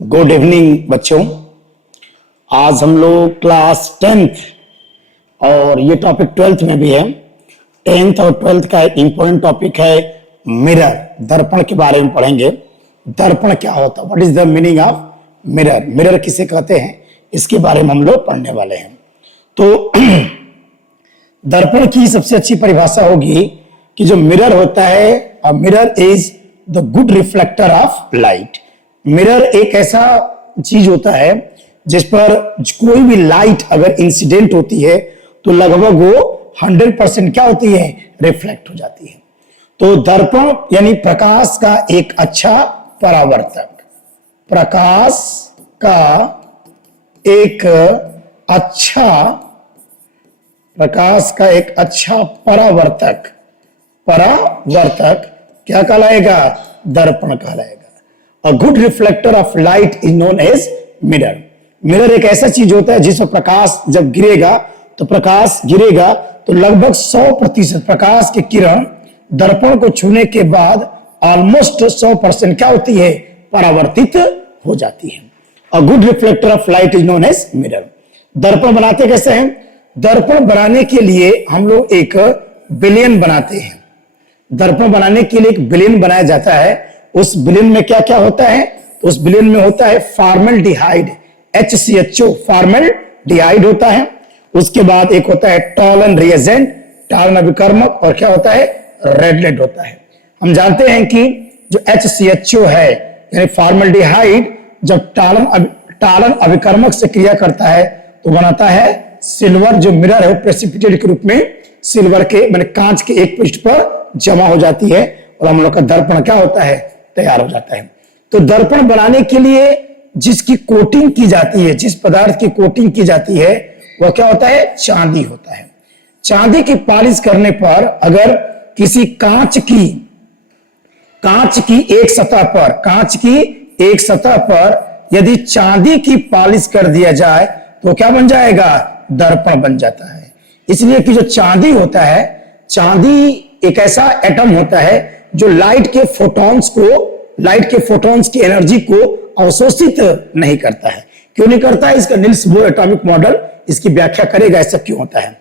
Good evening बच्चों। आज हम लोग क्लास 10th और ये टॉपिक 12th में भी है। 10th और 12th का एक इंपॉर्टेंट टॉपिक है मिरर, दर्पण के बारे में पढ़ेंगे। दर्पण क्या होता है, what is the meaning of mirror, mirror किसे कहते हैं, इसके बारे में हम लोग पढ़ने वाले हैं। तो दर्पण की सबसे अच्छी परिभाषा होगी कि जो मिरर होता है, mirror is the good reflector of light. Mirror एक ऐसा चीज होता है जिस पर कोई भी लाइट अगर इंसिडेंट होती है तो लगभग वो 100% क्या होती है, रिफ्लेक्ट हो जाती है। तो दर्पण यानी प्रकाश का एक अच्छा परावर्तक, प्रकाश का एक अच्छा परावर्तक, परावर्तक क्या कहलाएगा, दर्पण कहलाएगा। A good reflector of light is known as mirror. Mirror एक ऐसा चीज होता है जिस पर प्रकाश जब गिरेगा तो लगभग 100% प्रकाश की किरण दर्पण को छूने के बाद ऑलमोस्ट 100% क्या होती है, परावर्तित हो जाती है। A good reflector of light is known as mirror. दर्पण बनाते कैसे हैं? दर्पण बनाने के लिए हम लोग एक विलयन बनाते हैं। दर्पण बनाने के लिए एक विलयन बनाया जाता है। उस विलयन में क्या क्या होता है? तो उस विलयन में होता है फॉर्मल्डिहाइड, HCHO, फॉर्मल्डिहाइड होता है। उसके बाद एक होता है टॉलन रिएजेंट, टालन अभिकर्मक, और क्या होता है, रेड लेड होता है। हम जानते हैं कि जो HCHO है यानी फॉर्मल्डिहाइड, जब टालन अभिकर्मक से क्रिया करता है तो बनाता है सिल्वर। जो मिरर है वो प्रेसिपिटेट के रूप में सिल्वर के माने कांच के एक पृष्ठ पर जमा हो जाती है और हम लोग का दर्पण क्या होता है, तैयार हो जाता है। तो दर्पण बनाने के लिए जिसकी कोटिंग की जाती है, जिस पदार्थ की कोटिंग की जाती है वह क्या होता है, चांदी होता है। चांदी की पॉलिश करने पर अगर किसी कांच की एक सतह पर यदि चांदी की पॉलिश कर दिया जाए तो क्या बन जाएगा, दर्पण बन जाता है। इसलिए कि जो चांदी होता है, चांदी एक ऐसा एटम होता है जो लाइट के फोटॉन्स की एनर्जी को अवशोषित नहीं करता है। क्यों नहीं करता है, इसका नील्स बोर एटॉमिक मॉडल इसकी व्याख्या करेगा ऐसा क्यों होता है।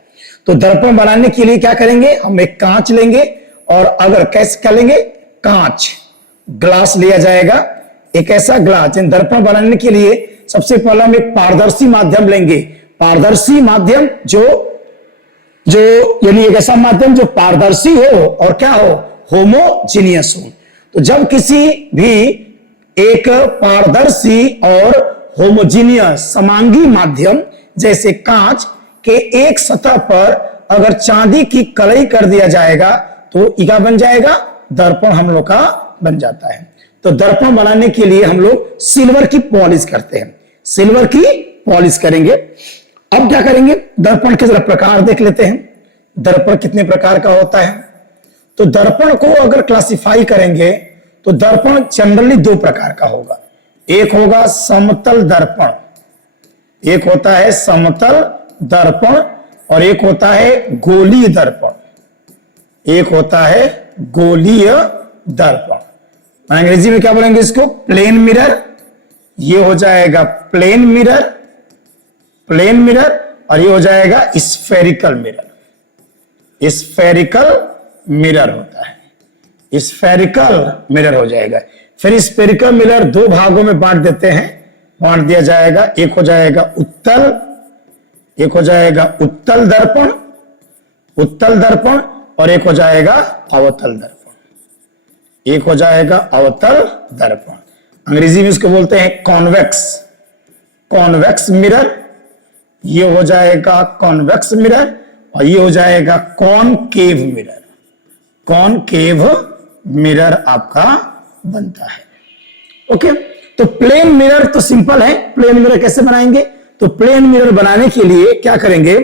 तो दर्पण बनाने के लिए क्या करेंगे, हम एक कांच लेंगे और अगर कैसे क्या लेंगे, कांच, ग्लास लिया जाएगा, एक ऐसा ग्लास। दर्पण बनाने के लिए सबसे पहले हम एक पारदर्शी माध्यम लेंगे। पारदर्शी माध्यम जो यानी एक ऐसा माध्यम जो पारदर्शी हो और क्या हो, होमोजीनियस हो। तो जब किसी भी एक पारदर्शी और होमोजीनियस समांगी माध्यम जैसे कांच के एक सतह पर अगर चांदी की कलई कर दिया जाएगा तो क्या बन जाएगा, दर्पण हम लोग का बन जाता है। तो दर्पण बनाने के लिए हम लोग सिल्वर की पॉलिश करते हैं, सिल्वर की पॉलिश करेंगे। अब क्या करेंगे, दर्पण के जरा प्रकार देख लेते हैं। दर्पण कितने प्रकार का होता है? तो दर्पण को अगर क्लासिफाई करेंगे तो दर्पण जनरली दो प्रकार का होगा। एक होगा समतल दर्पण, एक होता है समतल दर्पण और एक होता है गोलीय दर्पण, एक होता है गोलीय दर्पण। अंग्रेजी में क्या बोलेंगे इसको, प्लेन मिरर। ये हो जाएगा प्लेन मिरर और ये हो जाएगा स्फेरिकल मिरर। स्फेरिकल मिरर होता है, स्फेरिकल मिरर हो जाएगा। फिर स्फेरिकल मिरर दो भागों में बांट दिया जाएगा। एक हो जाएगा उत्तल दर्पण और एक हो जाएगा अवतल दर्पण। अंग्रेजी में इसको बोलते हैं कॉन्वेक्स मिरर। ये हो जाएगा कॉन्वेक्स मिरर और ये हो जाएगा कॉनकेव मिरर आपका बनता है। ओके, तो प्लेन मिरर तो सिंपल है। प्लेन मिरर कैसे बनाएंगे, तो प्लेन मिरर बनाने के लिए क्या करेंगे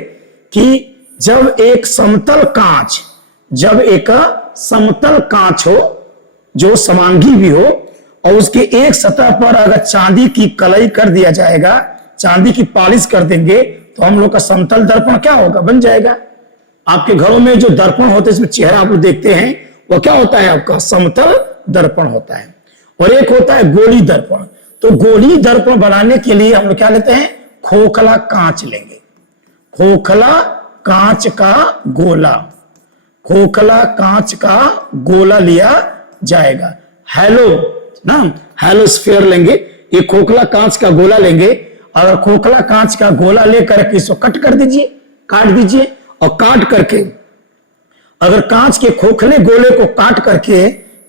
कि जब एक समतल कांच हो जो समांगी भी हो और उसके एक सतह पर अगर चांदी की कलई कर दिया जाएगा, चांदी की पॉलिश कर देंगे तो हम लोग का समतल दर्पण क्या होगा, बन जाएगा। आपके घरों में जो दर्पण होते हैं इसमें चेहरा आप लोग देखते हैं वो क्या होता है, आपका समतल दर्पण होता है। और एक होता है गोली दर्पण। तो गोली दर्पण बनाने के लिए हम लोग क्या लेते हैं, खोखला कांच लेंगे, खोखला कांच का गोला, खोखला कांच का गोला लिया जाएगा। हेलो ना, हेलो स्फीयर लेंगे, ये खोखला कांच का गोला लेंगे और खोखला कांच का गोला लेकर के इसको कट कर दीजिए, काट दीजिए। और काट करके अगर कांच के खोखले गोले को काट करके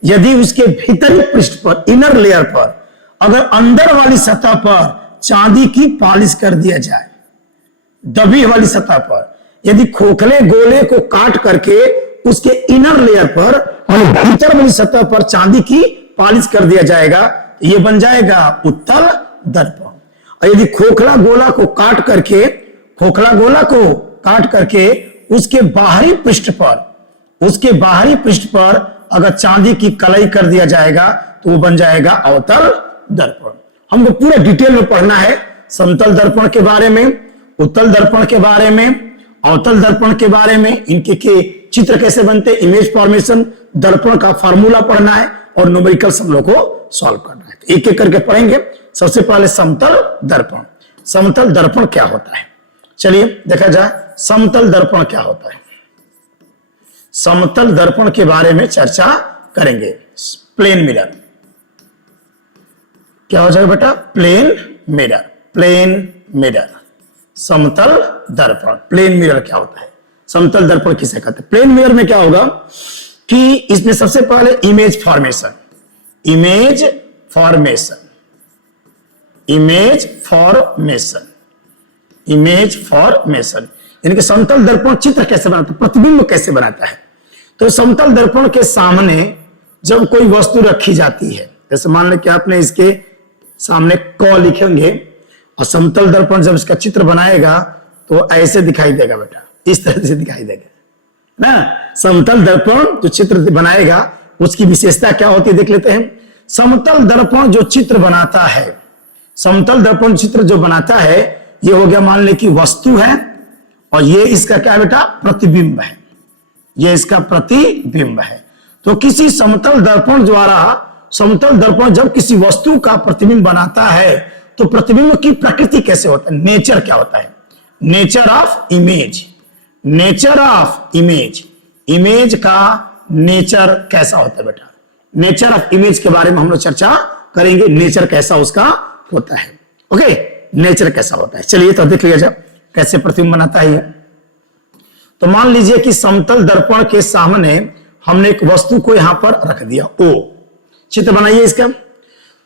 यदि उसके भीतरी पृष्ठ पर, इनर लेयर पर, अगर अंदर वाली सतह पर चांदी की पॉलिश कर दिया जाए, दबी वाली सतह पर यदि खोखले गोले को काट करके उसके इनर लेयर पर और भीतर वाली सतह पर चांदी की पॉलिश कर दिया जाएगा, तो ये बन जाएगा उत्तल दर्पण। और यदि खोखला गोला को काट करके, खोखला गोला को काट करके उसके बाहरी पृष्ठ पर, उसके बाहरी पृष्ठ पर अगर चांदी की कलई कर दिया जाएगा तो वो बन जाएगा अवतल दर्पण। हमको पूरा डिटेल में पढ़ना है समतल दर्पण के बारे में, उत्तल दर्पण के बारे में, अवतल दर्पण के बारे में, इनके के चित्र कैसे बनते, इमेज फॉर्मेशन, दर्पण का फार्मूला पढ़ना है और न्यूमेरिकल हम लोग को सॉल्व करना है। तो एक एक करके पढ़ेंगे। सबसे पहले समतल दर्पण। समतल दर्पण क्या होता है, चलिए देखा जाए समतल दर्पण क्या होता है। समतल दर्पण के बारे में चर्चा करेंगे। प्लेन मिरर क्या हो जाएगा बेटा, प्लेन मिरर, प्लेन मिरर। समतल दर्पण, प्लेन मिरर क्या होता है, समतल दर्पण किसे कहते हैं। प्लेन मिरर में क्या होगा कि इसमें सबसे पहले image formation, image formation, image formation, image formation, यानी कि समतल दर्पण चित्र कैसे बनाता है, प्रतिबिंब कैसे बनाता है। तो समतल दर्पण के सामने जब कोई वस्तु रखी जाती है, जैसे मान लें कि आपने इसके सामने क लिखेंगे और समतल दर्पण जब इसका चित्र बनाएगा तो ऐसे दिखाई देगा बेटा, इस तरह से दिखाई देगा ना। समतल दर्पण जो चित्र बनाएगा उसकी विशेषता क्या होती है देख लेते हैं। समतल दर्पण जो चित्र बनाता है, समतल दर्पण चित्र जो बनाता है, ये हो गया मान ले कि वस्तु है और ये इसका क्या बेटा, प्रतिबिंब है, ये इसका प्रतिबिंब है। तो किसी समतल दर्पण द्वारा, समतल दर्पण जब किसी वस्तु का प्रतिबिंब बनाता है तो प्रतिबिंब की प्रकृति कैसे होता है, नेचर क्या होता है, nature of image, nature of image, image का नेचर कैसा होता है बेटा, नेचर ऑफ इमेज के बारे में हम लोग चर्चा करेंगे, नेचर कैसा उसका होता है। ओके, नेचर कैसा होता है, चलिए तो देख लिया जाए कैसे प्रतिबिंब बनाता है ये। तो मान लीजिए कि समतल दर्पण के सामने हमने एक वस्तु को यहां पर रख दिया, ओ, चित्र बनाइए इसका।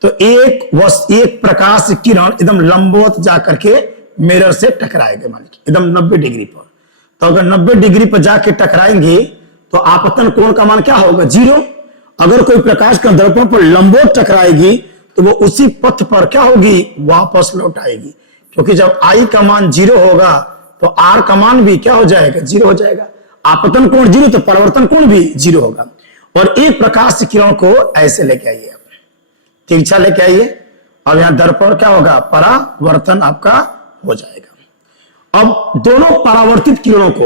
तो एक प्रकाश किरण एकदम लंबवत जाकर के मिरर से टकराएगा, मान लीजिए एकदम 90 डिग्री पर। तो अगर 90 डिग्री पर जाके टकराएंगे तो आपतन कोण का मान क्या होगा, 0। अगर कोई प्रकाश का दर्पण पर लंबवत टकराएगी तो वो उसी पथ पर क्या होगी, वापस लौट आएगी, क्योंकि जब आई का मान 0 होगा तो आर का मान भी क्या हो जाएगा, 0 हो जाएगा। आपतन कोण 0 तो परिवर्तन कोण भी 0 होगा। और एक प्रकाश किरण को ऐसे लेके आइए, तिरछा लेके आइए, अब यहां दर्पण क्या होगा, परावर्तन आपका हो जाएगा। अब दोनों परावर्तित किरणों को,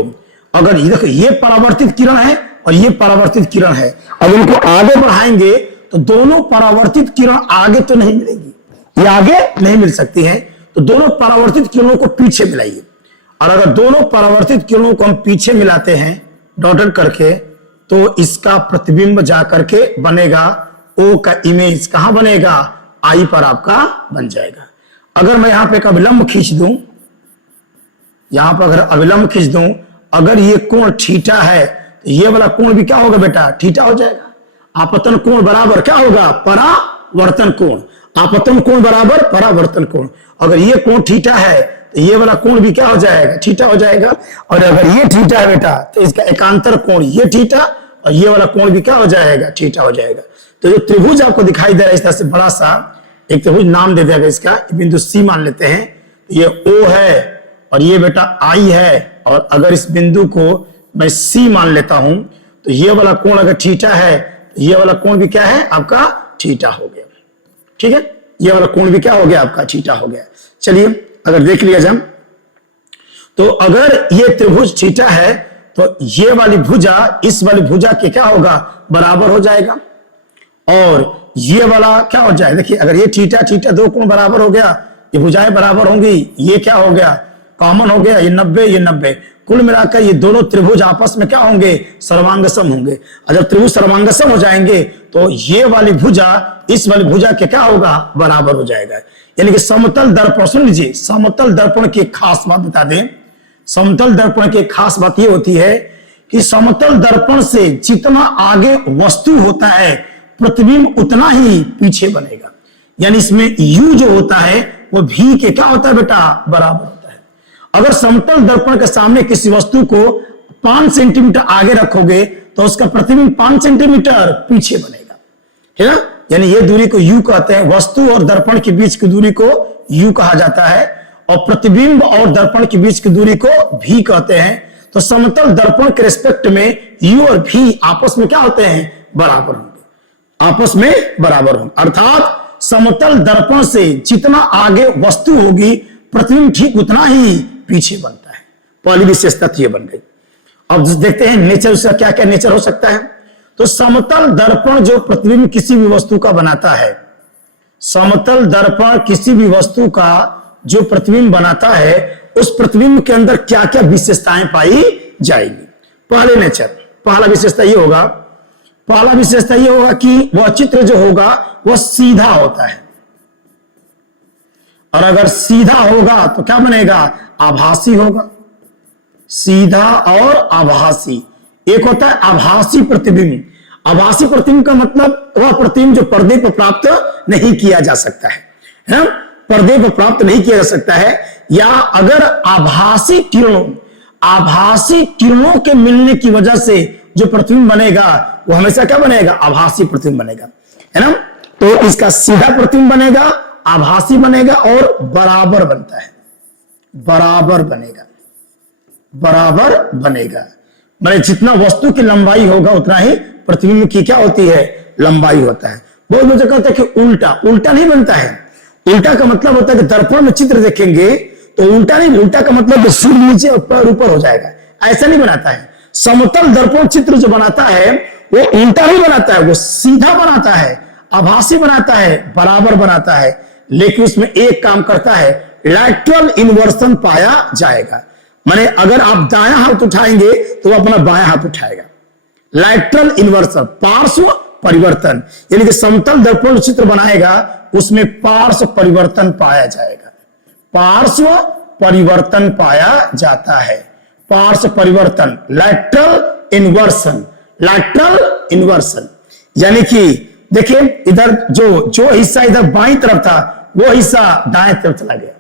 अगर देखो ये परावर्तित किरण है और ये परावर्तित किरण है, अब इनको आगे बढ़ाएंगे तो दोनों परावर्तित किरण आगे तो नहीं मिलेगी, ये आगे नहीं मिल सकती हैं, तो दोनों परावर्तित किरणों को पीछे मिलाइए। और अगर दोनों परावर्तित किरणों को हम पीछे मिलाते हैं डॉटेड करके, तो इसका प्रतिबिंब जाकर के बनेगा, ओ का इमेज कहां बनेगा, आई पर आपका बन जाएगा। अगर मैं यहां पे एक अविलंब खींच दूं, यहां पर अगर अविलंब खींच दूं, अगर ये कोण थीटा है तो ये वाला कोण भी क्या होगा बेटा, थीटा हो जाएगा। आपतन कोण बराबर क्या होगा, परावर्तन कोण, आपतन कोण बराबर परावर्तन कोण। अगर ये कोण थीटा है तो ये वाला कोण भी क्या हो जाएगा, थीटा हो जाएगा। और अगर ये थीटा है बेटा तो इसका एकांतर कोण ये थीटा और ये वाला कोण भी क्या हो जाएगा, थीटा हो जाएगा। तो जो त्रिभुज आपको दिखाई दे रहा है इस तरह से बड़ा सा एक त्रिभुज, नाम दे देगा इसका, बिंदु सी मान लेते हैं, ये ओ है और ये बेटा आई है। और अगर इस बिंदु को मैं सी मान लेता हूं तो ये वाला कोण अगर थीटा है तो ये वाला कोण भी क्या है आपका, थीटा हो गया। ठीक है, ये वाला कोण भी क्या हो गया आपका, थीटा हो गया। चलिए अगर देख लिया जाए तो अगर ये त्रिभुज थीटा है तो ये वाली भुजा इस वाली भुजा के क्या होगा, बराबर हो जाएगा। और ये वाला क्या हो जाए, देखिए अगर ये थीटा थीटा दो कोण बराबर हो गया, ये भुजाएं बराबर होंगी, ये क्या हो गया कॉमन हो गया, ये 90 ये 90, कुल मिलाकर ये दोनों त्रिभुज आपस में क्या होंगे, सर्वांगसम होंगे। और जब त्रिभुज सर्वांगसम हो जाएंगे तो ये वाली भुजा इस वाली भुजा के क्या होगा, बराबर हो जाएगा। यानी कि समतल दर्पण, सुन लीजिए, समतल दर्पण की खास बात बता दें, समतल दर्पण की खास बात ये होती है कि समतल दर्पण से जितना आगे वस्तु होता है प्रतिबिंब उतना ही पीछे बनेगा। यानी इसमें u जो होता है वो v के क्या होता है बेटा, बराबर होता है। अगर समतल दर्पण के सामने किसी वस्तु को 5 सेंटीमीटर आगे रखोगे तो उसका प्रतिबिंब 5 सेंटीमीटर पीछे बनेगा, है ना। यानी ये दूरी को u कहते हैं, वस्तु और दर्पण के बीच की दूरी को u कहा जाता है, और प्रतिबिंब और दर्पण के बीच की दूरी को v कहते हैं। तो समतल दर्पण के रिस्पेक्ट में u और v आपस में क्या होते हैं, बराबर होंगे, आपस में बराबर होंगे। अर्थात समतल दर्पण से जितना आगे वस्तु होगी प्रतिबिंब ठीक उतना ही पीछे बनता है। पहली विशेषता ये बन गई। अब देखते हैं नेचर, उसका क्या क्या नेचर हो सकता है। तो समतल दर्पण जो प्रतिबिंब किसी भी वस्तु का बनाता है, समतल दर्पण किसी भी वस्तु का जो प्रतिबिंब बनाता है, उस प्रतिबिंब के अंदर क्या क्या विशेषताएं पाई जाएगी। पहले नेचर, पहला विशेषता ये होगा, पहला विशेषता ये होगा कि वह चित्र जो होगा वह सीधा होता है। और अगर सीधा होगा तो क्या बनेगा, आभासी होगा। सीधा और आभासी, एक होता है आभासी प्रतिबिंब। आभासी प्रतिबिंब का मतलब वह प्रतिबिंब जो पर्दे पर प्राप्त नहीं किया जा सकता है, पर्दे पर प्राप्त नहीं किया जा सकता है। या अगर आभासी किरणों के मिलने की वजह से जो प्रतिबिंब बनेगा वो हमेशा क्या बनेगा, आभासी प्रतिबिंब बनेगा, है ना। तो इसका सीधा प्रतिबिंब बनेगा, आभासी बनेगा और बराबर बनता है, बराबर बनेगा, बराबर बनेगा। माने जितना वस्तु की लंबाई होगा उतना ही प्रतिबिंब की क्या होती है, लंबाई होता है। बहुत लोग कहते हैं कि उल्टा, उल्टा नहीं बनता है। उल्टा का मतलब होता है कि दर्पण में चित्र देखेंगे तो उल्टा नहीं, उल्टा का मतलब सिर नीचे ऊपर ऊपर हो जाएगा, ऐसा नहीं बनाता है। समतल दर्पण चित्र जो बनाता है वो उल्टा नहीं बनाता है, वो सीधा बनाता है, आभासी बनाता है, बराबर बनाता है। लेकिन उसमें एक काम करता है, लैटरल इन्वर्सन पाया जाएगा। माने अगर आप दायां हाथ उठाएंगे तो वो अपना बायां हाथ उठाएगा। लैटरल इन्वर्सन, पार्श्व परिवर्तन, यानी कि समतल दर्पण चित्र बनाएगा उसमें पार्श्व परिवर्तन पाया जाएगा, पार्श्व परिवर्तन पाया जाता है, पार्श्व परिवर्तन, लैटरल इन्वर्सन, लैटरल इन्वर्सन। यानी कि देखिए इधर जो हिस्सा इधर बाईं तरफ था वो हिस्सा दाएं तरफ चला गया।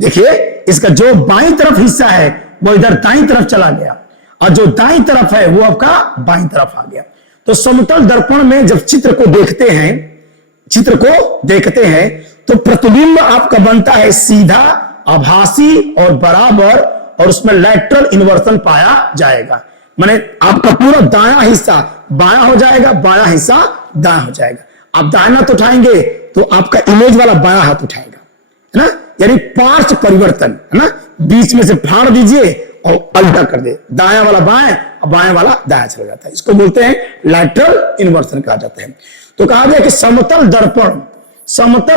देखिए इसका जो बाईं तरफ हिस्सा है वो इधर दाईं तरफ चला गया, और जो दाईं तरफ है वो आपका बाईं तरफ आ गया। तो समतल दर्पण में जब चित्र को देखते हैं तो प्रतिबिंब आपका बनता है सीधा, आभासी और बराबर, और उसमें लैटरल इन्वर्सन पाया जाएगा। माने आपका पूरा दायां हिस्सा बायां हो जाएगा, बायां हिस्सा दायां हो जाएगा। आप दायां हाथ उठाएंगे तो आपका इमेज वाला बायां हाथ उठाएगा, है ना। यानी पार्श्व परिवर्तन, है ना, बीच में से फाड़ दीजिए और उल्टा कर दे, दायां वाला बाएं और बाएं वाला दायां चला जाता है। इसको बोलते हैं लैटरल इन्वर्सन कहा जाता है। तो कहा गया कि समतल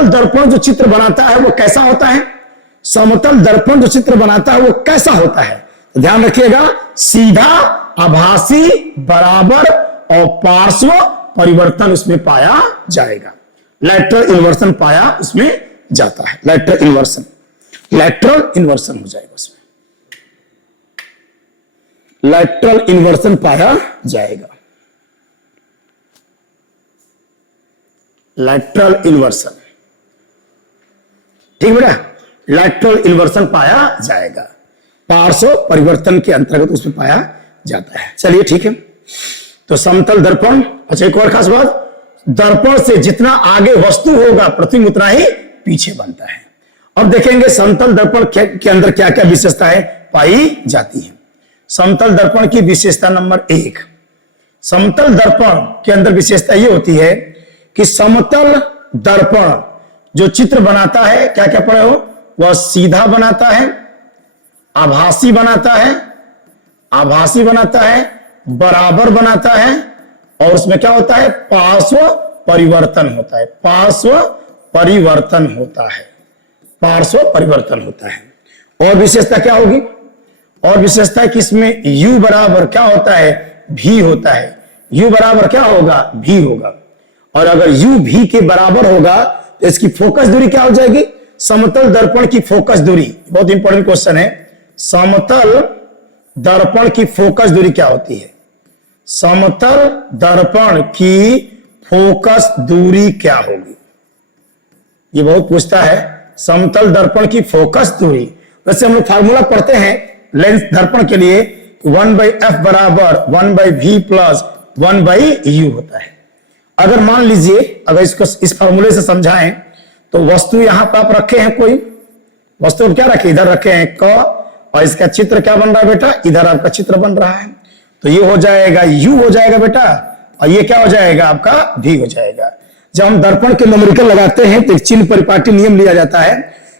दर्पण जो चित्र बनाता है वो कैसा होता है, समतल दर्पण जो चित्र बनाता है वो कैसा होता है, तो ध्यान रखिएगा, सीधा, आभासी, बराबर और पार्श्व परिवर्तन उसमें पाया जाएगा। लैटरल इन्वर्सन पाया उसमें जाता है, लैटरल इन्वर्सन हो जाएगा उसमें, लैटरल इन्वर्सन पाया जाएगा, लैटरल इन्वर्सन, ठीक बेटा, लैटरल इन्वर्सन पाया जाएगा, पार्श्व परिवर्तन के अंतर्गत उसमें पाया जाता है। चलिए ठीक है। तो समतल दर्पण, अच्छा एक और खास बात, दर्पण से जितना आगे वस्तु होगा प्रतिबिंब उतना ही पीछे बनता है। अब देखेंगे समतल दर्पण के अंदर क्या क्या विशेषताएं पाई जाती है। समतल दर्पण की विशेषता नंबर 1, समतल दर्पण के अंदर विशेषता यह होती है कि समतल दर्पण जो चित्र बनाता है, क्या क्या पढ़े हो, वह सीधा बनाता है, आभासी बनाता है, बराबर बनाता है, और उसमें क्या होता है, पार्श्व परिवर्तन होता है, पार्श्व परिवर्तन होता है, पार्श्व परिवर्तन होता है। और विशेषता क्या होगी? और विशेषता कि इसमें u बराबर क्या होता है? v होता है। u बराबर क्या होगा? v होगा। और अगर u v के बराबर होगा तो इसकी फोकस दूरी क्या हो जाएगी? समतल दर्पण की फोकस दूरी, बहुत इंपॉर्टेंट क्वेश्चन है। समतल दर्पण की फोकस दूरी क्या होती है? समतल दर्पण की फोकस दूरी क्या होगी? ये बहुत पूछता है, समतल दर्पण की फोकस दूरी। वैसे हम लोग फार्मूला पढ़ते हैं लेंस दर्पण के लिए, 1/f बराबर 1/v प्लस 1/u होता है। अगर मान लीजिए, अगर इसको इस फार्मूले से समझाएं तो वस्तु यहां पर आप रखे हैं, कोई वस्तु क्या रखे? इधर रखे हैं क, और इसका चित्र क्या बन रहा है बेटा? इधर आपका चित्र बन रहा है। तो ये हो जाएगा u हो जाएगा बेटा, और ये क्या हो जाएगा? आपका v हो जाएगा। जब हम दर्पण के न्यूमेरिकल लगाते हैं तो एक चिन्ह परिपाटी नियम लिया जाता है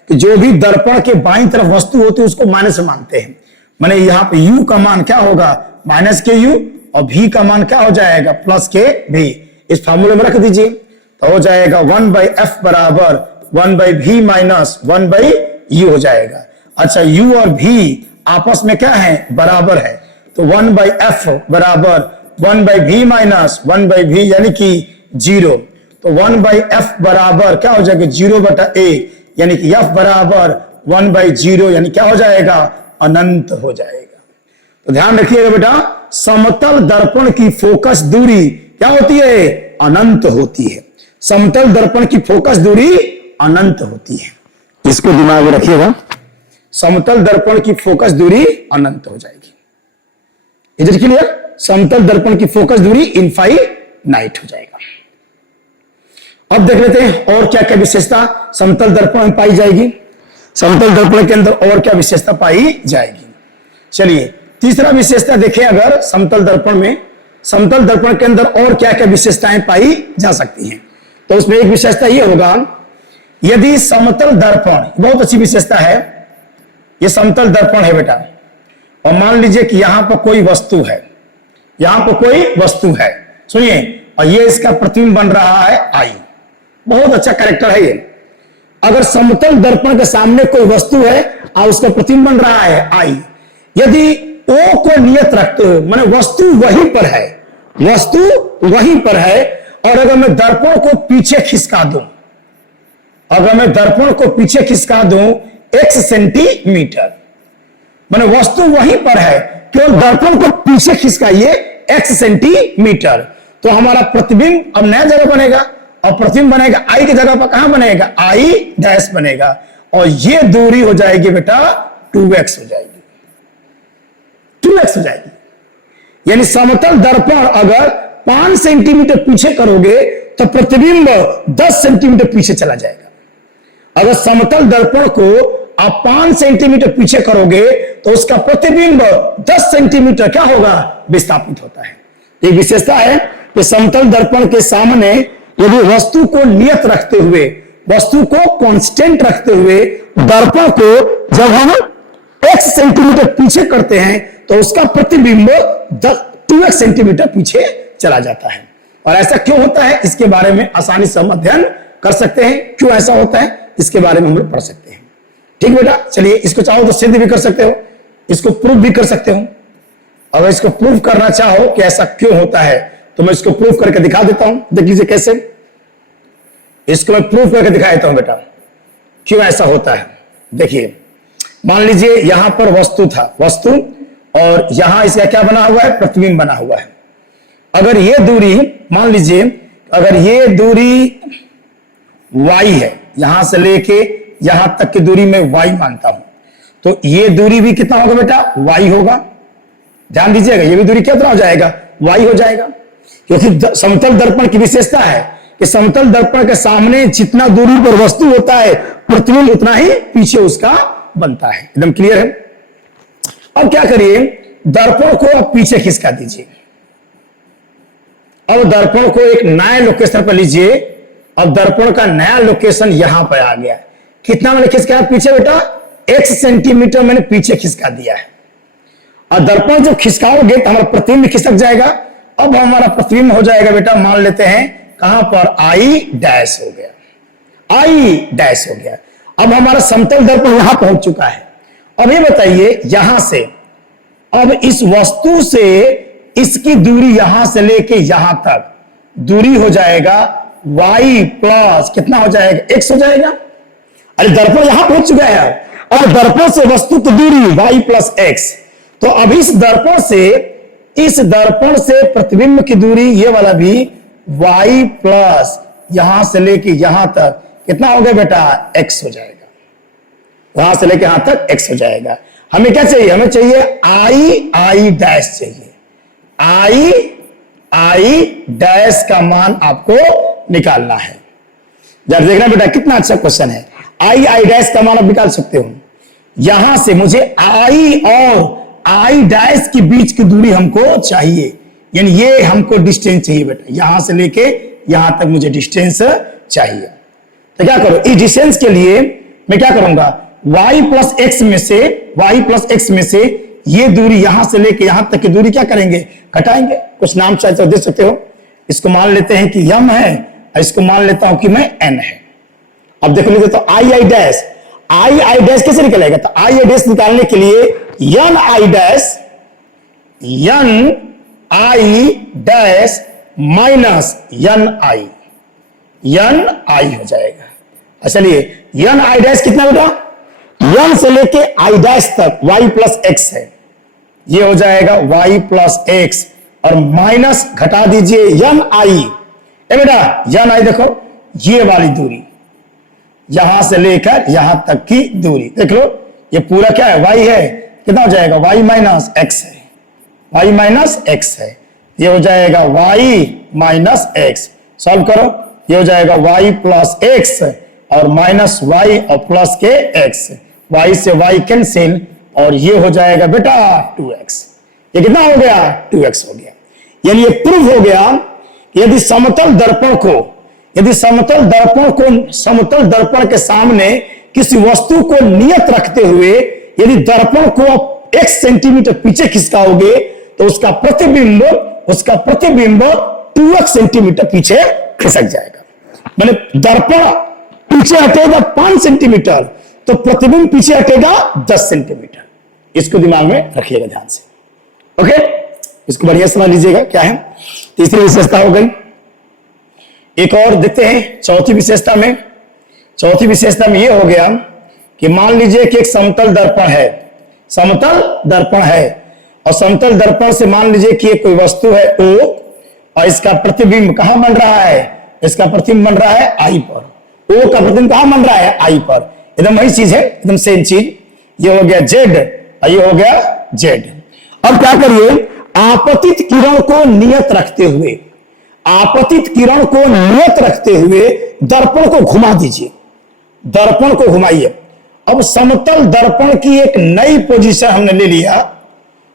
कि जो भी दर्पण के बाईं तरफ वस्तु होती है उसको माइनस मानते हैं। माने यहाँ पे u का मान क्या होगा? माइनस के u, और v का मान क्या हो जाएगा? प्लस के v। इस फार्मूले में रख दीजिए तो हो जाएगा 1/f बराबर 1/v माइनस 1/u हो जाएगा। अच्छा, u और v आपस में क्या है? बराबर है, तो 1/f बराबर 1/v माइनस 1/v यानी कि 0। तो 1/f बराबर क्या हो जाएगा? 0/a, यानी कि f बराबर 1/0 यानी क्या हो जाएगा? अनंत हो जाएगा। तो ध्यान रखिएगा बेटा, समतल दर्पण की फोकस दूरी क्या होती है? अनंत होती है। समतल दर्पण की फोकस दूरी अनंत होती है, इसको दिमाग में रखिएगा। समतल दर्पण की फोकस दूरी अनंत हो जाएगी। इधर क्लियर? समतल दर्पण की फोकस दूरी इनफाइनाइट हो जाएगा। अब देख लेते हैं और क्या क्या विशेषता समतल दर्पण में पाई जाएगी। समतल दर्पण के अंदर और क्या विशेषता पाई जाएगी? चलिए तीसरा विशेषता देखें। अगर समतल दर्पण में, समतल दर्पण के अंदर और क्या क्या विशेषताएं पाई जा सकती हैं, तो उसमें एक विशेषता यह होगा, यदि समतल दर्पण, बहुत अच्छी विशेषता है, यह समतल दर्पण है बेटा, और मान लीजिए कि यहां पर कोई वस्तु है, यहां पर कोई वस्तु है, सुनिए, और ये इसका प्रतिबिंब बन रहा है आई। बहुत अच्छा कैरेक्टर है ये। अगर समतल दर्पण के सामने कोई वस्तु है और उसका प्रतिबिंब बन रहा है आई, यदि ओ को नियत रखते हो, माने वस्तु वहीं पर है, वस्तु वहीं पर है, और अगर मैं दर्पण को पीछे खिसका दूं, अगर मैं दर्पण को पीछे खिसका दूं x सेंटीमीटर, माने वस्तु वहीं पर है, केवल दर्पण को पीछे खिसकाइए x सेंटीमीटर, तो हमारा प्रतिबिंब अब नया जगह बनेगा, और प्रतिबिंब बनेगा आई की जगह पर कहां बनेगा? आई डैश बनेगा, और ये दूरी हो जाएगी बेटा 2x हो जाएगी, 2x हो जाएगी। यानी समतल दर्पण अगर 5 सेंटीमीटर पीछे करोगे तो प्रतिबिंब 10 सेंटीमीटर पीछे चला जाएगा। अगर समतल दर्पण को आप 5 सेंटीमीटर पीछे करोगे तो उसका प्रतिबिंब 10 सेंटीमीटर क्या होगा? विस्थापित होता है। एक विशेषता है कि समतल दर्पण के सामने यदि वस्तु को नियत रखते हुए, वस्तु को कांस्टेंट रखते हुए दर्पण को जब हम x सेंटीमीटर पीछे करते हैं तो उसका प्रतिबिंब 2x सेंटीमीटर पीछे चला जाता है। और ऐसा क्यों होता है इसके बारे में आसानी से हम अध्ययन कर सकते हैं। क्यों ऐसा होता है इसके बारे में हम लोग पढ़ सकते हैं। ठीक बेटा, चलिए इसको चाहो तो सिद्ध भी कर सकते हो, इसको प्रूफ भी कर सकते हो। अगर इसको प्रूफ करना चाहो कि ऐसा क्यों होता है तो मैं इसको प्रूफ करके दिखा देता हूं। देख लीजिए कैसे, इसको मैं प्रूफ करके दिखा देता हूं बेटा क्यों ऐसा होता है। देखिए मान लीजिए यहां पर वस्तु था, वस्तु, और यहां इसका क्या बना हुआ है? प्रतिबिंब बना हुआ है। अगर ये दूरी, मान लीजिए अगर ये दूरी y है, यहां से लेके यहां तक की दूरी में y मानता हूं, तो ये दूरी भी कितना होगा बेटा? y होगा। ध्यान दीजिएगा, ये भी दूरी कितना हो जाएगा? y हो जाएगा। क्योंकि समतल दर्पण की विशेषता है कि समतल दर्पण के सामने जितना दूरी पर वस्तु होता है प्रतिबिंब उतना ही पीछे उसका बनता है। एकदम क्लियर है। अब क्या करिए, दर्पण को आप पीछे खिसका दीजिए। अब दर्पण को एक नए लोकेशन पर लीजिए। अब दर्पण का नया लोकेशन यहां पर आ गया। कितना मैंने खिसकाया पीछे बेटा? x सेंटीमीटर मैंने पीछे खिसका दिया है। और दर्पण जब खिसकाओगे तो हमारा प्रतिबिंब खिसक जाएगा। अब हमारा प्रतिबिंब हो जाएगा बेटा, मान लेते हैं कहां पर, आई डैश हो गया, आई डैश हो गया। अब हमारा समतल दर्पण यहां पहुंच चुका है। अब ये बताइए यहां से, अब इस वस्तु से इसकी दूरी यहां से लेके यहां तक दूरी हो जाएगा y प्लस कितना हो जाएगा, x हो जाएगा। अरे दर्पण यहां पहुंच चुका है और दर्पण से वस्तु की दूरी y प्लस x। तो अब इस दर्पण से प्रतिबिंब की दूरी ये वाला भी y प्लस यहां से लेके यहां तक कितना हो गया बेटा, x हो जाएगा। वहां से लेके यहां तक x हो जाएगा। हमें क्या चाहिए, हमें चाहिए आई डैश चाहिए, आई डैश का मान आपको निकालना है। जब देखना बेटा कितना अच्छा क्वेश्चन है। आई डैश का मान आप निकाल सकते हो। यहां से मुझे आई और आई डैश के बीच की दूरी हमको चाहिए, यानी ये हमको डिस्टेंस चाहिए बेटा, यहां से लेके यहां तक मुझे डिस्टेंस चाहिए। तो क्या करो, इस डिस्टेंस के लिए मैं क्या करूंगा, y प्लस एक्स में से ये दूरी यहां से लेके यहां तक की दूरी क्या करेंगे, घटाएंगे। कुछ नाम चाहे तो दे सकते हो। इसको मान लेते हैं कि m है और इसको मान लेता हूं कि मैं n है। अब देखो लेते तो आई डैश कैसे निकलेगा, तो आई डैश निकालने के लिए n I dash minus n आई हो जाएगा। चलिए n आई डैश कितना बेटा, n से लेके आई डैश तक y प्लस एक्स है, ये हो जाएगा y प्लस एक्स और माइनस घटा दीजिए n आई। बेटा n आई देखो ये वाली दूरी यहां से लेकर यहां तक की दूरी देख लो, ये पूरा क्या है, y है, कितना हो जाएगा y माइनस एक्स है, y माइनस एक्स है, ये हो जाएगा y माइनस एक्स। सॉल्व करो, ये हो जाएगा y प्लस एक्स और माइनस y और प्लस के x, y से y कैंसिल और ये हो जाएगा बेटा 2x। ये कितना हो गया, 2x हो गया। यानी ये प्रूव हो गया यदि समतल दर्पण के सामने किसी वस्तु को नियत रखते हुए यदि दर्पण को x सेंटीमीटर पीछे खिसकाओगे तो उसका प्रतिबिंब 2x सेंटीमीटर पीछे खिसक जाएगा। मैंने दर्पण पीछे हटेगा 5 सेंटीमीटर तो प्रतिबिंब पीछे हटेगा 10 सेंटीमीटर। इसको दिमाग में रखिएगा ध्यान से, ओके। इसको बढ़िया समझ लीजिएगा क्या है। तीसरी विशेषता हो गई। एक और देखते हैं चौथी विशेषता में यह हो गया कि मान लीजिए कि एक समतल दर्पण है और समतल दर्पण से मान लीजिए कि एक कोई वस्तु है O और इसका प्रतिबिंब कहां बन रहा है, इसका प्रतिबिंब बन रहा है I पर। O का प्रतिबिंब कहां बन रहा है, I पर। एकदम वही चीज है, एकदम सेम चीज। ये हो गया Z और ये हो गया Z। अब क्या करिए, आपतित किरण को नियत रखते हुए दर्पण को घुमा दीजिए, दर्पण को घुमाइए। अब समतल दर्पण की एक नई पोजीशन हमने ले लिया,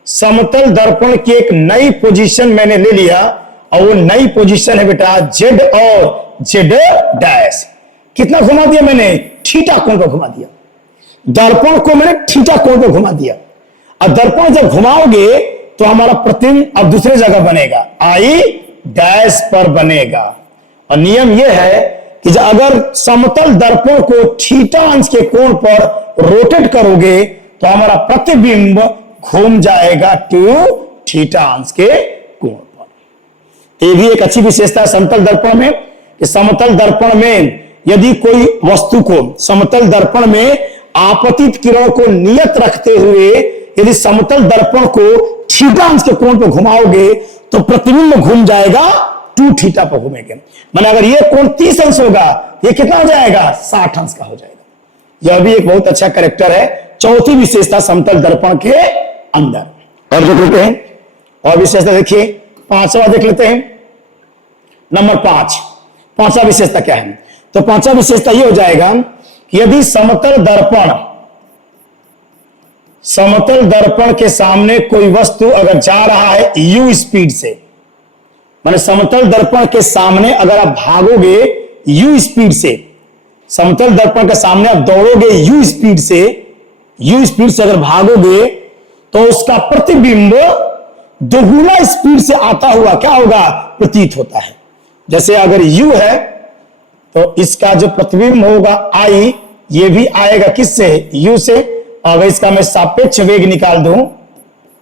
समतल दर्पण की एक नई पोजीशन मैंने ले लिया और वो नई पोजीशन है बेटा Z और Z डैश। कितना घुमा दिया मैंने, थीटा कोण पर घुमा दिया। दर्पण को मैंने थीटा कोण पर घुमा दिया। अब दर्पण जब घुमाओगे तो हमारा प्रतिबिंब अब दूसरी जगह बनेगा, I डैश पर बनेगा। और नियम यह है कि जब अगर समतल दर्पण को थीटा अंश के कोण पर रोटेट करोगे तो हमारा प्रतिबिंब घूम जाएगा टू थीटा अंश के कोण पर। ये भी एक अच्छी विशेषता है समतल दर्पण में कि समतल दर्पण में यदि कोई वस्तु को समतल दर्पण में आपतित किरण को नियत रखते हुए यदि समतल दर्पण को थीटा अंश के कोण पर घुमाओगे तो प्रतिबिंब घूम जाएगा 2 थीटा पर घूमेंगे। माने अगर ये कोण 30 अंश होगा, ये कितना हो जाएगा, 60 अंश का हो जाएगा। यह भी एक बहुत अच्छा कैरेक्टर है, चौथी विशेषता समतल दर्पण के अंदर। और देख लेते हैं और विशेषता देखिए, पांचवा देख लेते हैं। नंबर 5, पांचवा विशेषता क्या है, तो पांचवा विशेषता यह हो जाएगा कि यदि समतल दर्पण के सामने कोई वस्तु अगर जा रहा है u स्पीड से, माने समतल दर्पण के सामने अगर आप भागोगे u स्पीड से, समतल दर्पण के सामने आप दौड़ोगे u स्पीड से अगर भागोगे तो उसका प्रतिबिंब दोगुना स्पीड से आता हुआ क्या होगा, प्रतीत होता है। जैसे अगर U है तो इसका जो प्रतिबिंब होगा I, ये भी आएगा किससे? U से। अगर इसका मैं सापेक्ष वेग निकाल दूं,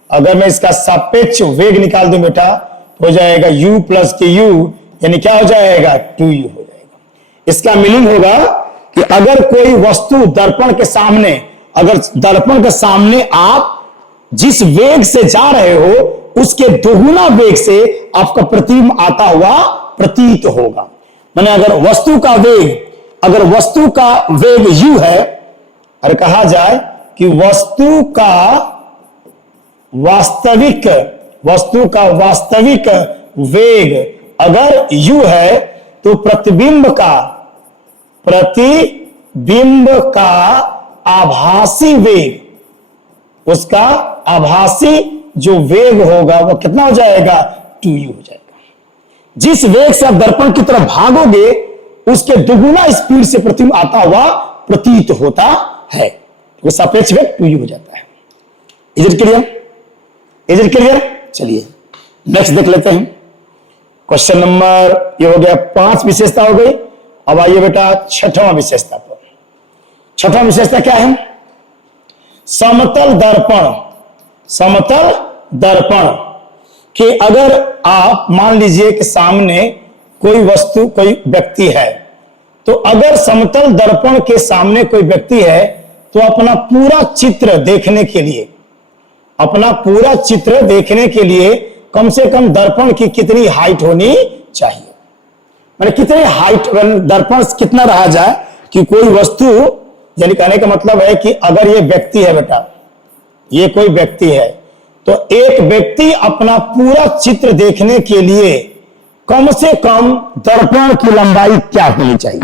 अगर मैं इसका सापेक्ष वेग निकाल दूं बेटा, हो जाएगा U प्लस के U, यानी क्या हो जाएगा? 2U हो जाएगा। इसका मीनिंग होगा कि अगर कोई वस्तु दर्पण के सामने, अगर दर्पण के सामने आप जिस वेग से जा रहे हो उसके दोगुना वेग से आपका प्रतिबिंब आता हुआ प्रतीत होगा। माने अगर वस्तु का वेग U है, और कहा जाए कि वस्तु का वास्तविक वेग अगर U है, तो प्रतिबिंब का आभासी वेग, उसका आभासी जो वेग होगा वो कितना हो जाएगा? 2U हो जाएगा। जिस वेग से आप दर्पण की तरफ भागोगे उसके दुगुना स्पीड से प्रतिबिंब आता हुआ प्रतीत होता है, वो सापेक्ष वेग 2U हो जाता है। Is it clear? चलिए नेक्स्ट देख लेते हैं। क्वेश्चन नंबर, ये हो गया 5 विशेषता हो गई। अब आइए बेटा 6वां विशेषता पर। 6वां विशेषता क्या है? समतल दर्पण कि अगर आप मान लीजिए कि सामने कोई वस्तु, कोई व्यक्ति है, तो अगर समतल दर्पण के सामने कोई व्यक्ति है तो अपना पूरा चित्र देखने के लिए कम से कम दर्पण की कितनी हाइट होनी चाहिए? माने कितने हाइट, दर्पण कितना रहा जाए कि कोई वस्तु, यानी कहने का मतलब है कि अगर ये व्यक्ति है बेटा, ये कोई व्यक्ति है, तो एक व्यक्ति अपना पूरा चित्र देखने के लिए कम से कम दर्पण की लंबाई क्या होनी चाहिए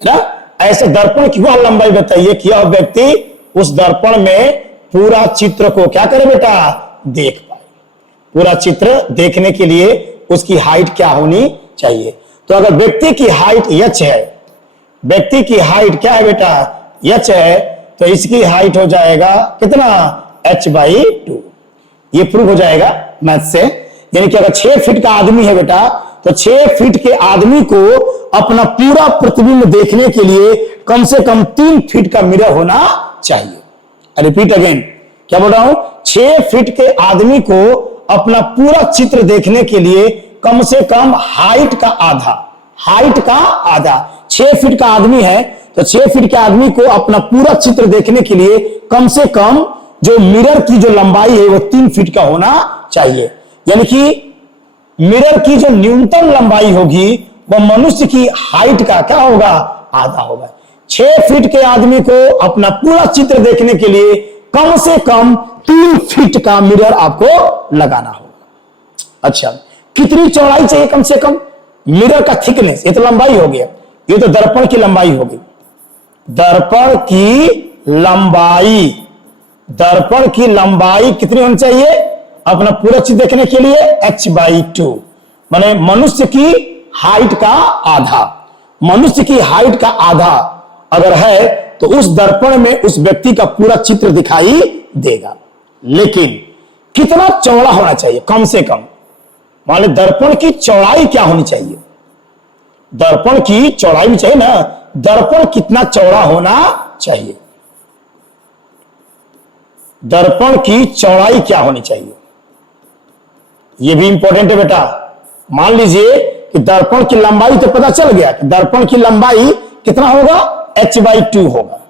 ना? ऐसे दर्पण की वह लंबाई बताइए कि यह व्यक्ति उस दर्पण में पूरा चित्र को क्या करे बेटा? देख पाए। पूरा चित्र देखने के लिए उसकी हाइट क्या होनी चाहिए? तो अगर व्यक्ति की हाइट h है, व्यक्ति की हाइट क्या है बेटा? h है, तो इसकी हाइट हो जाएगा कितना? h/2। ये प्रूव हो जाएगा मैथ से। यानी कि अगर 6 फीट का आदमी है बेटा, तो 6 फीट के आदमी को अपना पूरा प्रतिबिंब देखने के लिए कम से कम 3 फीट का मिरर होना चाहिए। रिपीट अगेन, क्या बोल रहा हूं? 6 फीट के आदमी को अपना पूरा चित्र देखने के लिए कम से कम हाइट का आधा 6 फीट का आदमी है, तो 6 फीट के आदमी को अपना पूरा चित्र देखने के लिए कम से कम जो मिरर की जो लंबाई है वो 3 फीट का होना चाहिए। यानी कि मिरर की जो न्यूनतम लंबाई होगी वह मनुष्य की हाइट का क्या होगा? आधा होगा। 6 फीट के आदमी को अपना पूरा चित्र देखने के लिए कम से कम 3 फीट का मिरर आपको लगाना होगा। अच्छा, कितनी चौड़ाई चाहिए? कम से कम मिरर का थिकनेस, ये तो लंबाई हो गया, ये तो दर्पण की लंबाई हो गई। दर्पण की लंबाई कितनी होनी चाहिए अपना पूरा चित्र देखने के लिए? h/2, माने मनुष्य की हाइट का आधा अगर है तो उस दर्पण में उस व्यक्ति का पूरा चित्र दिखाई देगा। लेकिन कितना चौड़ा होना चाहिए? कम से कम मान लो दर्पण की चौड़ाई क्या होनी चाहिए? दर्पण की चौड़ाई भी चाहिए ना, दर्पण कितना चौड़ा होना चाहिए? दर्पण की चौड़ाई क्या होनी चाहिए? यह भी इंपॉर्टेंट है बेटा। मान लीजिए कि दर्पण की लंबाई तो पता चल गया कि दर्पण की लंबाई कितना होगा? h/2 होगा।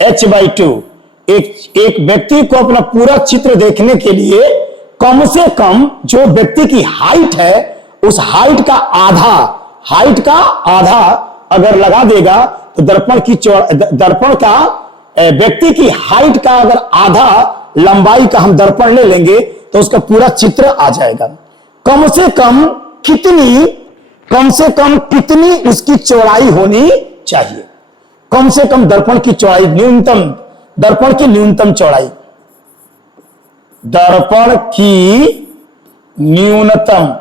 h/2 एक व्यक्ति को अपना पूरा चित्र देखने के लिए कम से कम जो व्यक्ति की हाइट है उस हाइट का आधा अगर लगा देगा तो दर्पण का व्यक्ति की हाइट का अगर आधा लंबाई का हम दर्पण ले लेंगे तो उसका पूरा चित्र आ जाएगा। कम से कम कितनी उसकी चौड़ाई होनी चाहिए? कम से कम दर्पण की चौड़ाई दर्पण की न्यूनतम चौड़ाई, दर्पण की न्यूनतम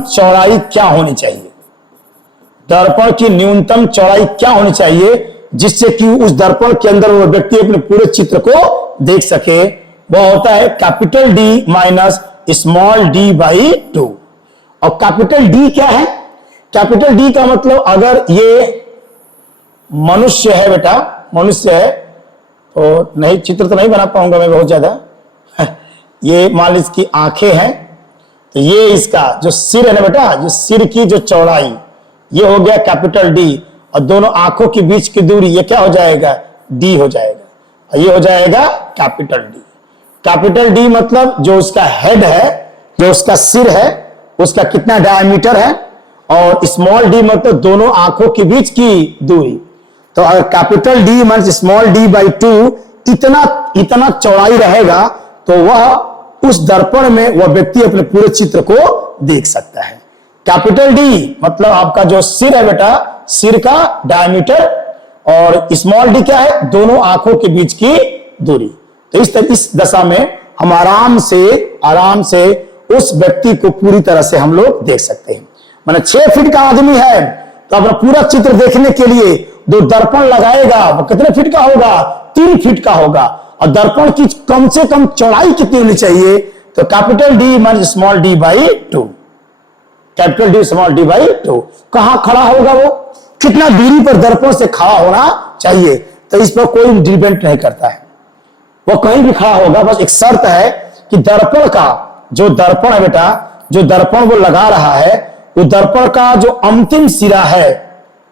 चौड़ाई क्या होनी चाहिए? दर्पण की न्यूनतम चौड़ाई क्या होनी चाहिए जिससे कि उस दर्पण के अंदर वो व्यक्ति अपने पूरे चित्र को देख सके? वह होता है capital D minus small D by 2। और कैपिटल डी क्या है? कैपिटल डी का मतलब अगर ये मनुष्य है बेटा, मनुष्य है तो नहीं, चित्र तो नहीं बना पाऊंगा मैं बहुत ज्यादा। ये मान लीजिए इसकी आंखें हैं, तो ये इसका जो सिर है ना बेटा, जो सिर की जो चौड़ाई, ये हो गया कैपिटल डी। और दोनों आंखों के बीच की दूरी, ये क्या हो जाएगा? डी हो जाएगा। और ये हो जाएगा कैपिटल डी। कैपिटल डी मतलब जो उसका हेड है, जो उसका सिर है, उसका कितना डायमीटर है। और स्मॉल डी मतलब दोनों आंखों के बीच की दूरी। तो अगर कैपिटल डी मतलब स्मॉल डी बाई 2 इतना चौड़ाई रहेगा, तो वह उस दर्पण में वह व्यक्ति अपने पूरे चित्र को देख सकता है। कैपिटल डी मतलब आपका जो सिर है बेटा, सिर का डायमीटर, और स्मॉल डी क्या है? दोनों आंखों के बीच की दूरी। तो इस दशा में हम आराम से उस व्यक्ति को पूरी तरह से हम लोग देख सकते हैं। माने 6 फीट का आदमी है तो अपना पूरा चित्र देखने के लिए जो दर्पण लगाएगा वो कितने फीट का होगा? 3 फीट का होगा। और दर्पण की कम से कम चौड़ाई कितनी होनी चाहिए? तो capital D minus small D by 2। Capital D small D by 2। कहां खड़ा होगा वो? कितना दूरी पर दर्पण से खड़ा होना चाहिए? तो इस पर कोई डिपेंड नहीं करता है, वो कहीं भी खड़ा होगा। बस एक शर्त है कि दर्पण का जो दर्पण है बेटा, जो दर्पण वो लगा रहा है, वो दर्पण का जो अंतिम सिरा है,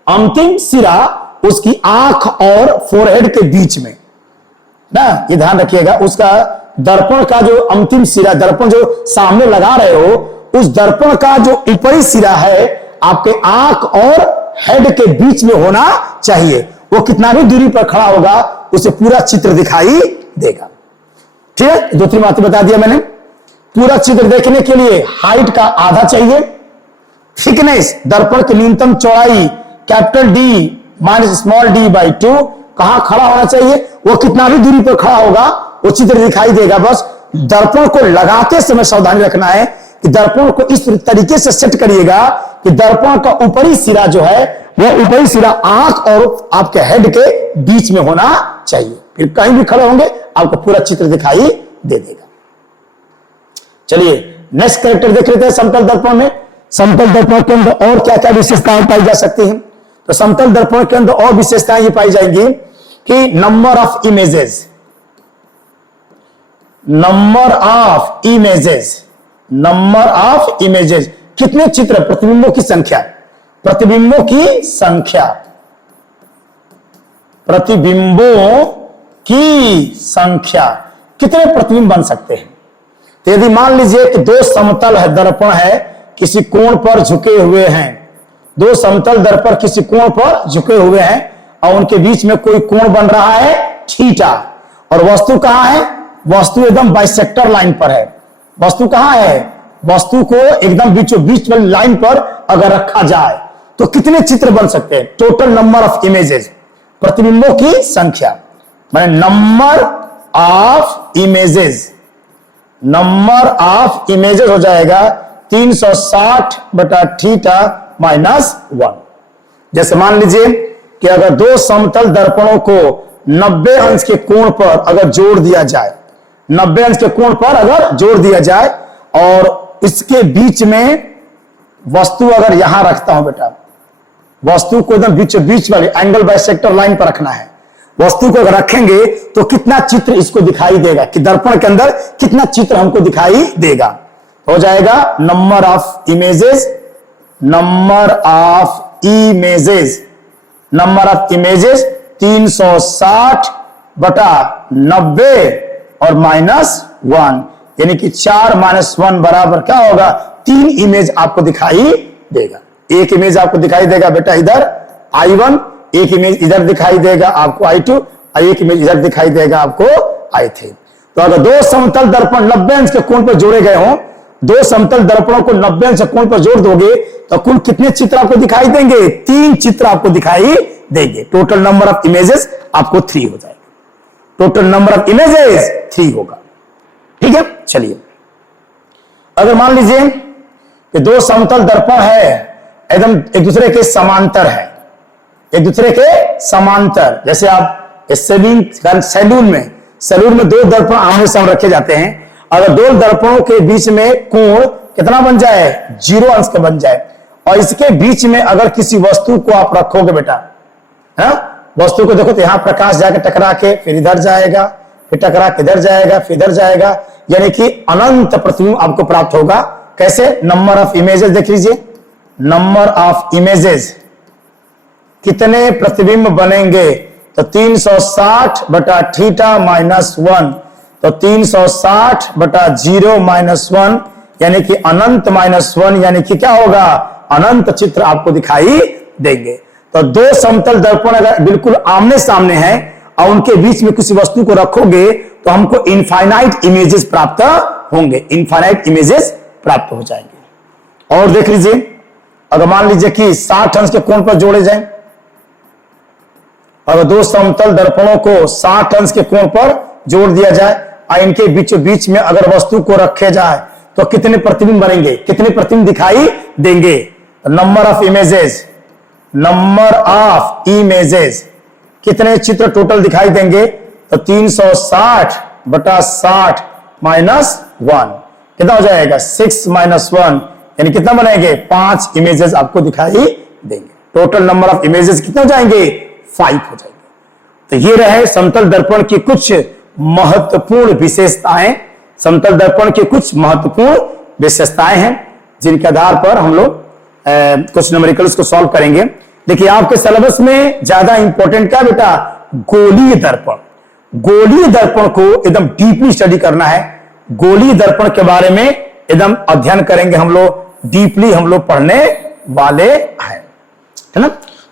अंतिम सिरा उसकी आंख और फोरहेड के बीच में ना, ये ध्यान रखिएगा। उसका दर्पण का जो अंतिम सिरा, दर्पण जो सामने लगा रहे हो, उस दर्पण का जो ऊपरी सिरा है आपके आंख और हेड के बीच में होना चाहिए। वो कितना भी दूरी पर खड़ा होगा उसे पूरा चित्र दिखाई देगा। ठीक है, 2-3 बातें बता दिया मैंने। पूरा चित्र देखने के लिए हाइट का आधा चाहिए, थिकनेस दर्पण की न्यूनतम चौड़ाई capital D minus small D by 2। कहां खड़ा होना चाहिए? वो कितना भी दूरी पर खड़ा होगा वो चित्र दिखाई देगा। बस दर्पण को लगाते समय सावधानी रखना है कि दर्पण को इस तरीके से सेट करिएगा कि दर्पण का ऊपरी सिरा जो है वह ऊपरी सिरा आंख और आपके हेड के बीच में होना चाहिए। फिर कहीं भी खड़े होंगे आपको पूरा चित्र दिखाई दे देगा। चलिए नेक्स्ट कैरेक्टर देख लेते हैं समतल दर्पण में। समतल दर्पण के अंदर और क्या क्या विशेषताएं पाई जा सकती हैं? तो समतल दर्पण के अंदर और विशेषताएं ये पाई जाएंगी कि number of images, number of images, number of images, कितने चित्र? प्रतिबिंबों की संख्या, प्रतिबिंबों की संख्या, प्रतिबिंबों की संख्या, कितने प्रतिबिंब बन सकते हैं? तो यदि मान लीजिए कि 2 समतल है दर्पण है, किसी कोण पर झुके हुए हैं, 2 समतल दर्पण किसी कोण पर झुके हुए हैं और उनके बीच में कोई कोण बन रहा है थीटा, और वस्तु कहां है? वस्तु एकदम बाइसेक्टर लाइन पर है। वस्तु कहां है? वस्तु को एकदम बीचों बीच वाली लाइन पर अगर रखा जाए तो कितने चित्र बन सकते हैं? टोटल नंबर ऑफ इमेजेस, प्रतिबिंबों की संख्या, माने number of images, number of images हो जाएगा 360 बटा थीटा माइनस 1। जैसे मान लीजिए कि अगर 2 समतल दर्पणों को 90 अंश के कोण पर अगर जोड़ दिया जाए, 90 अंश के कोण पर अगर जोड़ दिया जाए और इसके बीच में वस्तु अगर यहां रखता हूं बेटा, वस्तु को एकदम बीचों बीच वाली एंगल बाइसेक्टर लाइन पर रखना है। वस्तु को अगर रखेंगे तो कितना चित्र इसको दिखाई देगा, कि दर्पण के अंदर कितना चित्र हमको दिखाई देगा? हो जाएगा number of images, number of images, number of images 360 बटा 90 और माइनस 1, यानी कि 4 माइनस 1 बराबर क्या होगा? 3 इमेज आपको दिखाई देगा। एक इमेज आपको दिखाई देगा बेटा इधर I1, एक इमेज इधर दिखाई देगा आपको I2 और एक इमेज इधर दिखाई देगा आपको I3। तो अगर 2 समतल दर्पण 90 अंश के कोण पर जोड़े गए हों, 2 समतल दर्पणों को 90 अंश के कोण पर जोड़ दोगे तो कुल कितने चित्र आपको दिखाई देंगे? 3 चित्र आपको दिखाई देंगे। टोटल नंबर ऑफ इमेजेस आपको 3 हो जाएगा। टोटल नंबर ऑफ इमेजेस 3 होगा। ठीक है, चलिए अगर मान लीजिए कि 2 समतल दर्पण है, एकदम एक दूसरे के समांतर है, एक दूसरे के समांतर। जैसे आप सैलून में 2 दर्पण आमने सामने रखे जाते हैं अगर दो दर्पणों के बीच में कोण कितना बन जाए, 0 अंश का बन जाए, और इसके बीच में अगर किसी वस्तु को आप रखोगे बेटा, है वस्तु को देखो तो यहां प्रकाश जाकर टकरा के फिर इधर जाएगा, फिर टकरा के इधर जाएगा, फिर इधर जाएगा, यानी कि अनंत प्रतिबिंब आपको प्राप्त होगा। कैसे? नंबर ऑफ इमेजेस देख लीजिए, नंबर ऑफ इमेजेस, कितने प्रतिबिंब बनेंगे, तो 360 बटा थीटा माइनस 1, तो 360 बटा 0 माइनस 1 यानी कि अनंत माइनस 1, यानी कि क्या होगा, अनंत चित्र आपको दिखाई देंगे। तो दो समतल दर्पण अगर बिल्कुल आमने सामने हैं और उनके बीच में किसी वस्तु को रखोगे तो हमको इनफाइनाइट इमेजेस प्राप्त होंगे, इनफाइनाइट इमेजेस प्राप्त हो जाएंगे। और देख लीजिए, अगर मान लीजिए कि 60 अंश के कोण पर जोड़े जाएं, अगर दो समतल दर्पणों को 60 अंश के कोण पर जोड़ दिया जाए और इनके बीचों बीच में अगर वस्तु को रखे जाए तो कितने प्रतिबिंब बनेंगे, कितने प्रतिबिंब दिखाई देंगे? Number of images, number of images, कितने चित्र टोटल दिखाई देंगे, तो 360 बटा 60 माइनस 1 कितना हो जाएगा, 6 माइनस 1, यानी कितना बनेंगे, 5 इमेजेस आपको दिखाई देंगे। टोटल नंबर ऑफ इमेजेस कितने हो जाएंगे, 5 हो जाएंगे। तो ये रहे समतल दर्पण की कुछ महत्वपूर्ण विशेषताएं, समतल दर्पण की कुछ महत्वपूर्ण विशेषताएं हैं जिनके आधार पर हम लोग कुछ न्यूमेरिकल्स को सॉल्व करेंगे। देखिए आपके सिलेबस में ज्यादा इंपॉर्टेंट क्या बेटा, गोलीय दर्पण। गोलीय दर्पण को एकदम डीपली स्टडी करना है, गोलीय दर्पण के बारे में एकदम अध्ययन करेंगे हम लोग, डीपली हम लोग पढ़ने वाले हैं, है ना।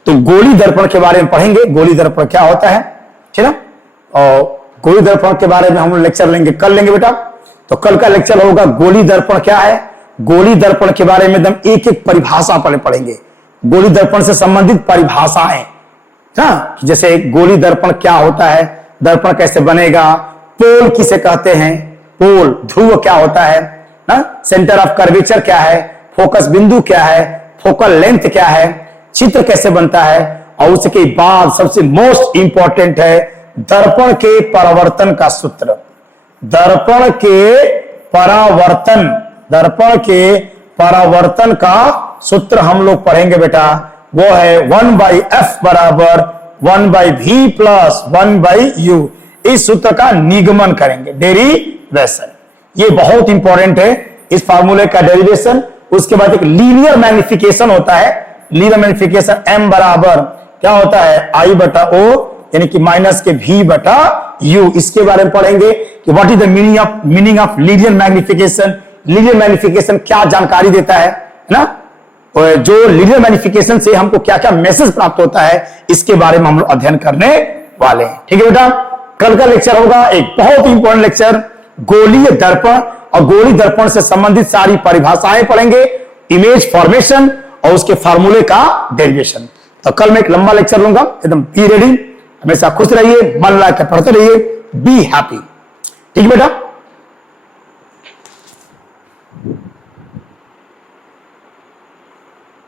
तो गोलीय दर्पण के बारे में पढ़ेंगे, गोलीय दर्पण क्या होता है, ठीक है। और गोलीय दर्पण के बारे में हम लोग लेक्चर लेंगे, कल लेंगे बेटा। तो कल का लेक्चर होगा गोलीय दर्पण क्या है, गोलीय दर्पण के बारे में एकदम एक एक परिभाषा पढ़ेंगे, गोलीय दर्पण से संबंधित परिभाषाएं, हाँ, जैसे गोलीय दर्पण क्या होता है, दर्पण कैसे बनेगा, पोल किसे कहते हैं, पोल ध्रुव क्या होता है, सेंटर ऑफ कर्वेचर क्या है, फोकस बिंदु क्या है, फोकल लेंथ क्या है, चित्र कैसे बनता है, और उसके बाद सबसे मोस्ट इंपॉर्टेंट है दर्पण के परावर्तन का सूत्र। दर्पण के परावर्तन, दर्पण के परावर्तन का सूत्र हम लोग पढ़ेंगे बेटा, वो है 1/f बराबर 1/v प्लस 1/u। इस सूत्र का निगमन करेंगे, डेरिवेशन, ये बहुत इंपॉर्टेंट है इस फार्मूले का डेरिवेशन। उसके बाद एक लीनियर मैग्निफिकेशन होता है, लीनियर मैग्निफिकेशन m बराबर क्या होता है, i बटा o यानी कि माइनस के v बटा u। इसके बारे में पढ़ेंगे कि what is the meaning of linear magnification, linear magnification क्या जानकारी देता है ना, और जो लीनियर मैग्निफिकेशन से हमको क्या क्या मैसेज प्राप्त होता है, इसके बारे में हम लोग अध्ययन करने वाले हैं, ठीक है बेटा। कल का लेक्चर होगा एक बहुत इंपॉर्टेंट लेक्चर, गोलीय दर्पण, और गोलीय दर्पण से संबंधित सारी परिभाषाएं पढ़ेंगे, इमेज फॉर्मेशन और उसके फार्मूले का डेरिवेशन। तो कल मैं एक लंबा लेक्चर लूंगा, एकदम बी रेडी, हमेशा खुश रहिए, मन लगा के पढ़ते रहिए, बी हैप्पी, ठीक है बेटा।